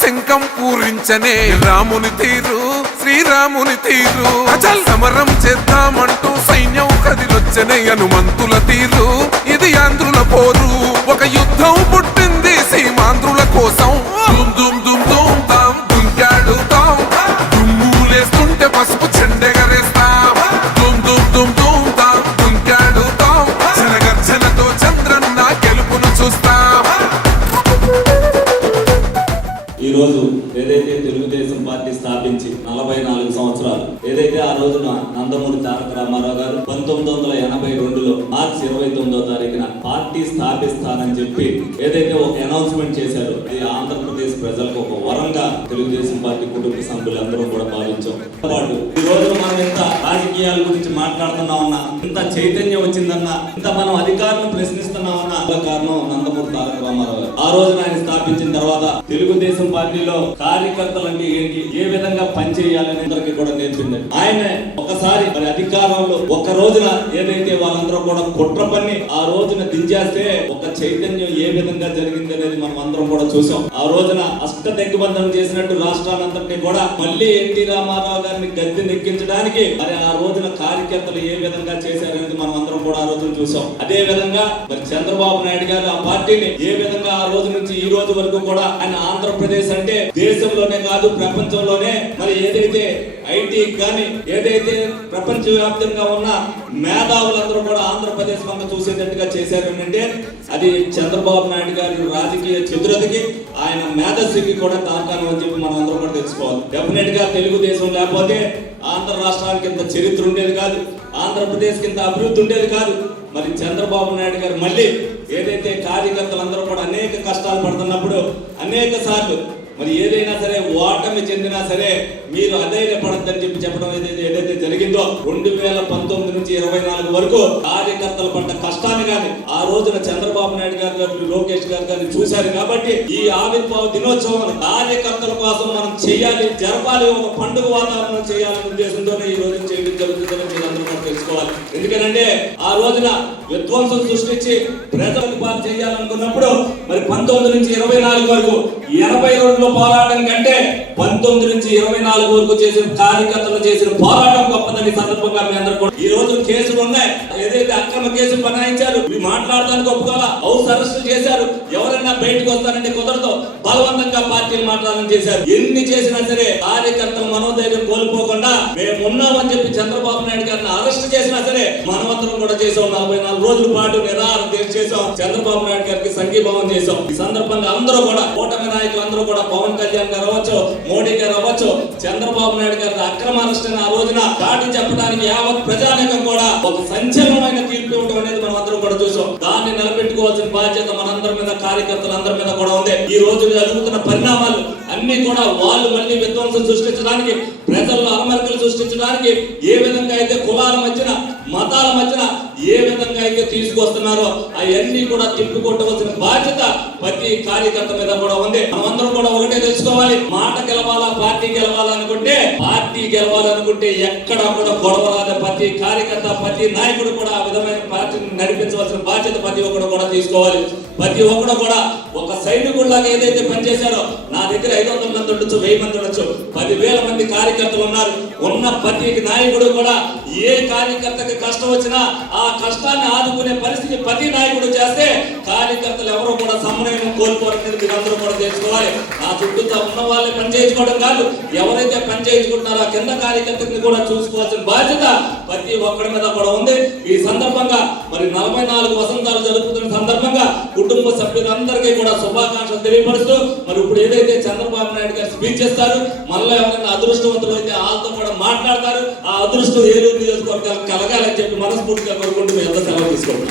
శంఖం పూరించనే రాముని తీరు శ్రీరాముని తీరు అచల్ సమరం చేద్దామంటూ సైన్యం కదిలొచ్చనే హనుమంతుల తీరు ఇది ఆంధ్రుల పోరు ఒక యుద్ధం పుట్టింది సీమాంధ్రుల కోసం దుమ్ దుమ్ దుమ్ దుమ్ తాం దుంకాడుతాం దుమ్ములేస్తుంటే పసుపు చెండెగరేస్తాం దుమ్ దుమ్ దుమ్ దుమ్ తాం దుంకాడుతాం జనగర్జనతో చంద్రన్న గెలుపును చూస్తాం. ఈ రోజు ఏదైతే తెలుగుదేశం పార్టీ స్థాపించి 44 సంవత్సరాలు ఏదైతే ఆ రోజున నందమూరి తారక రామారావు గారు 1982లో మార్చి 29వ తారీఖున పార్టీ స్థాపిస్తానని చెప్పి ఏదైతే ఒక అనౌన్స్మెంట్ చేశారో అది ఆంధ్రప్రదేశ్ ప్రజలకు ఒక వరంగా తెలుగుదేశం పార్టీ కుటుంబ సభ్యులందరూ కూడా భావించాం. ఈ రోజు మనం ఇంత రాజకీయాల గురించి మాట్లాడుతున్నామన్నా, ఇంత చైతన్యం వచ్చిందన్నా, ఇంత మనం అధికారులను ప్రశ్నిస్తున్నామన్నా కారణం నందమూరి తారక రామారావు గారు. ఆ రోజున ఆయన స్థాపించిన తర్వాత తెలుగుదేశం పార్టీలో కార్యకర్తలు అంటే ఏంటి, ఏ విధంగా పనిచేయాలని అందరికీ కూడా నేర్పింది. ఆయన ఒకసారి మరి అధికారంలో ఒక రోజున ఏదైతే వాళ్ళందరూ కూడా కుట్ర పని ఆ రోజున దించేస్తే ఒక చైతన్యం ఏ విధంగా జరిగింది అనేది మనం అందరం కూడా చూసాం. ఆ రోజున అష్ట దిగ్బంధనం చేసినట్టు రాష్ట్రాలంతటినీ కూడా మళ్ళీ ఎన్టీ రామారావు గారిని గద్దె నెక్కించడానికి మరి ఆ రోజున కార్యకర్తలు ఏ విధంగా చేశారనేది మనం అందరం కూడా ఆ రోజున చూసాం. అదే విధంగా మరి చంద్రబాబు నాయుడు గారు ఆ పార్టీని ఏ విధంగా ఆ రోజు నుంచి ఈ రోజు వరకు కూడా ఆయన ఆంధ్రప్రదేశ్ అంటే దేశంలోనే కాదు ప్రపంచంలోనే మరి ఏదైతే ఐటీ కానీ ఏదైతే ప్రపంచ వ్యాప్తంగా ఉన్న మేధావులందరూ కూడా ఆంధ్రప్రదేశ్ వంక చూసేటట్టుగా చేశారు అంటే అది చంద్రబాబు నాయుడు గారి రాజకీయ చతురతకి ఆయన మేధస్సుకి కూడా తార్కాణం అని చెప్పి మనం అందరం కూడా తెలుసుకోవాలి. డెఫినెట్ గా తెలుగుదేశం లేకపోతే ఆంధ్ర రాష్ట్రానికి ఇంత చరిత్ర ఉండేది కాదు, ఆంధ్రప్రదేశ్ కింద అభివృద్ధి ఉండేది కాదు. మరి చంద్రబాబు నాయుడు గారు మళ్ళీ ఏదైతే కార్యకర్తలందరూ కూడా అనేక కష్టాలు పడుతున్నప్పుడు అనేక సార్లు మరి ఏదైనా సరే ఓటమి చెందినా సరే మీరు అధైర్యపడద్దని చెప్పి చెప్పడం ఏదైతే జరిగిందో 2019 నుంచి 24 వరకు కార్యకర్తల పడ్డ కష్టాన్ని కానీ ఆ రోజున చంద్రబాబు నాయుడు గారు లోకేష్ గారు కానీ చూశారు. కాబట్టి ఈ ఆవిర్భావ దినోత్సవం కార్యకర్తల కోసం మనం చేయాలి, జరపాలి, ఒక పండుగ వాతావరణం చేయాలనే ఉద్దేశంతోనే ఈ రోజు చేయడం జరుగుతుందని మీరు అందరూ కూడా తెలుసుకోవాలి. ఎందుకంటే ఆ రోజున విధ్వంసం సృష్టించి ప్రజలకు పాలు చేయాలనుకున్నప్పుడు మరి 19 నుంచి 24 వరకు 82 పోరాటం కంటే 19 నుంచి 24 వరకు చేసిన కార్యకర్తలు చేసిన పోరాటం గొప్పదని సందర్భంగా మీ అందరూ కూడా ఈ రోజు కేసులు ఉన్నాయి. ఏదైతే అక్రమ కేసులు బనాయించారు, మాట్లాడడానికి ఒప్పుకోవాలా, హౌస్ అరెస్ట్ చేశారు, ఎవరైనా బయటకు వస్తారంటే కుదరదు, బలవంతంగా పార్టీలు మాట్లాడాలని చేశారు. ఎన్ని చేసినా సరే కార్యకర్తలు మనోధైర్యం కోల్పోకుండా మేము ఉన్నామని చెప్పి చంద్రబాబు నాయుడు గారిని అరెస్ట్ చేసినా సరే మనమంతరం కూడా చేసాం. 44 రోజుల పాటు నిరాహార దీక్ష చేసాం, చంద్రబాబు నాయుడు గారికి సంఘీభావం చేసాం. ఈ సందర్భంగా అందరూ కూడా కూటమి నాయకులు అందరూ కూడా పవన్ కళ్యాణ్ గారు అవ్వచ్చు, మోడీ గారు అవ్వచ్చు, చంద్రబాబు నాయుడు గారి అక్రమ అరెస్ట్ ఆ రోజున దాటి చెప్పడానికి యావత్ ప్రజానికం కూడా ఒక సంచలనమైన తీర్పు ఇవ్వడం అనేది మనం అందరం కూడా చూసాం. దాన్ని నిలబెట్టుకోవాల్సిన బాధ్యత మనందరి మీద, కార్యకర్తలందరి మీద కూడా ఉంది. ఈ రోజు జరుగుతున్న పరిణామాలు అన్ని కూడా వాళ్ళు మళ్ళీ విధ్వంసం సృష్టించడానికి, ప్రజల్లో అలమరికలు సృష్టించడానికి ఏ విధంగా అయితే కులాల మధ్యన మతాల మధ్యన ఏ విధంగా అయితే తీసుకొస్తున్నారో అవన్నీ కూడా తిప్పుకొట్టవలసిన బాధ్యత ప్రతి కార్యకర్త మీద కూడా ఉంది. మనమందరం కూడా ఒకటే తెలుసుకోవాలి, మాట గెలవాలా, పార్టీ గెలవాలనుకుంటే ఎక్కడ కూడా గొడవలాద ప్రతి కార్యకర్త, ప్రతి నాయకుడు కూడా ఆ విధమైన పార్టీని నడిపించవలసిన బాధ్యత ప్రతి ఒక్కరు కూడా తీసుకోవాలి. ప్రతి ఒక్కరు కూడా ఒక సైనికుల్లాగా ఏదైతే పనిచేశారో, నా దగ్గర 500 మంది ఉండొచ్చు, 1000 మంది ఉండొచ్చు, 10,000 మంది కార్యకర్తలు ఉన్నారు. ఉన్న ప్రతి నాయకుడు కూడా ఏ కార్యకర్తకి కష్టం వచ్చినా ఆ కష్టాన్ని ఆదుకునే పరిస్థితి ప్రతి నాయకుడు చేస్తే కార్యకర్తలు ఎవరో కూడా సమన్వయం కోల్పోవడం మీరందరూ కూడా తెలుసుకోవాలి. ఆ చుట్టూతో ఉన్న వాళ్ళే పని చేయించుకోవడం కాదు, ఎవరైతే పని చేయించుకుంటున్నారో ఆ కింద కార్యకర్తని కూడా చూసుకోవాల్సిన బాధ్యత ప్రతి ఒక్కరి మీద కూడా ఉంది. ఈ సందర్భంగా మరి 44 వసంతాలు జరుపుతున్న సందర్భంగా కుటుంబ సభ్యులందరికీ కూడా శుభాకాంక్షలు తెలియపరుస్తూ మరి ఇప్పుడు ఏదైతే చంద్రబాబు నాయుడు గారు స్పీచ్ చేస్తారు, మళ్ళీ ఎవరైనా అదృష్టవంతులు అయితే వాళ్ళతో కూడా మాట్లాడతారు. ఆ అదృష్టం ఏలూరు నియోజకవర్గాలకు కలగాలని చెప్పి మనస్ఫూర్తిగా కోరుకుంటూ మీ అందరూ సెలవు తీసుకోండి.